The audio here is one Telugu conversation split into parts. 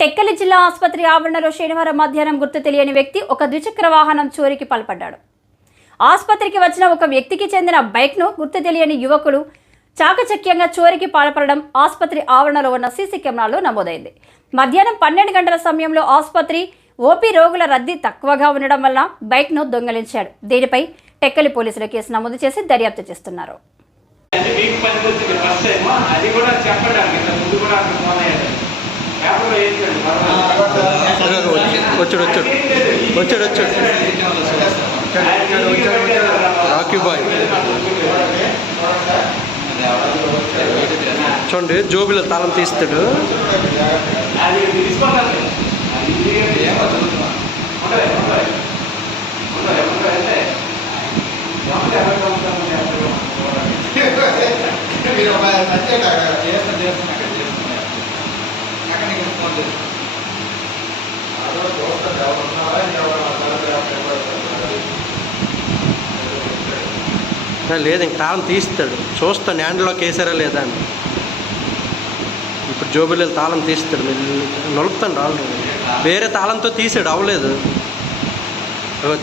టెక్కలి జిల్లా ఆసుపత్రి ఆవరణలో శనివారం మధ్యాహ్నం గుర్తు తెలియని వ్యక్తి ఒక ద్విచక్ర వాహనం చోరీకి పాల్పడ్డాడు. ఆసుపత్రికి వచ్చిన ఒక వ్యక్తికి చెందిన బైక్ను గుర్తు తెలియని యువకుడు చాకచక్యంగా చోరీకి పాల్పడడం ఆసుపత్రి ఆవరణలో ఉన్న సీసీ కెమెరాలో నమోదైంది. మధ్యాహ్నం 12 గంటల సమయంలో ఆసుపత్రి ఓపీ రోగుల రద్దీ తక్కువగా ఉండడం వల్ల బైక్ను దొంగిలించాడు. దీనిపై టెక్కలి పోలీసులు కేసు నమోదు చేసి దర్యాప్తు చేస్తున్నారు. చూడండి, జోబులో తాళం తీస్తాడు. లేదు, ఇంక తాళం తీస్తాడు. చూస్తాడు హ్యాండ్లోకి వేసారా లేదా అని. ఇప్పుడు జోబులో తాళం తీస్తాడు. నలుపుతాడు. ఆల్రెడీ వేరే తాళంతో తీసాడు, అవ్వలేదు.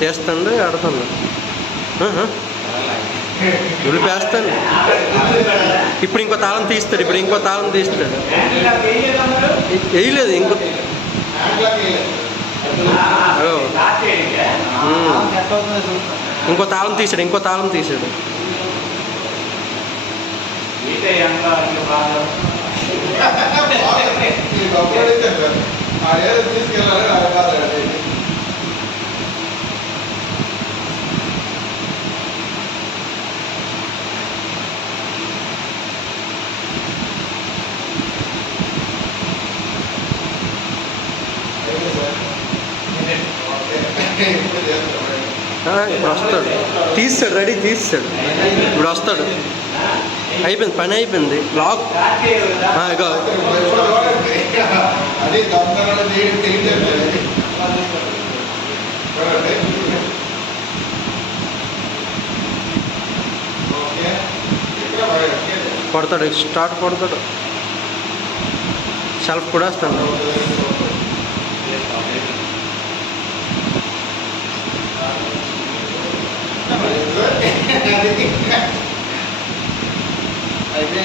తీస్తాడు, ఆడుతాడు. నిలిపేస్తాను. ఇప్పుడు ఇంకో తాళం తీస్తాడు. వేయలేదు. ఇంకో తాళం తీసాడు. ఇప్పుడు వస్తాడు. తీస్తాడు, రెడీ తీస్తాడు. ఇప్పుడు వస్తాడు. అయిపోయింది, పని అయిపోయింది. లాక్ కొడతాడు. స్టార్ట్ కొడతాడు. సెల్ఫ్ కూడా వస్తాడు. అయితే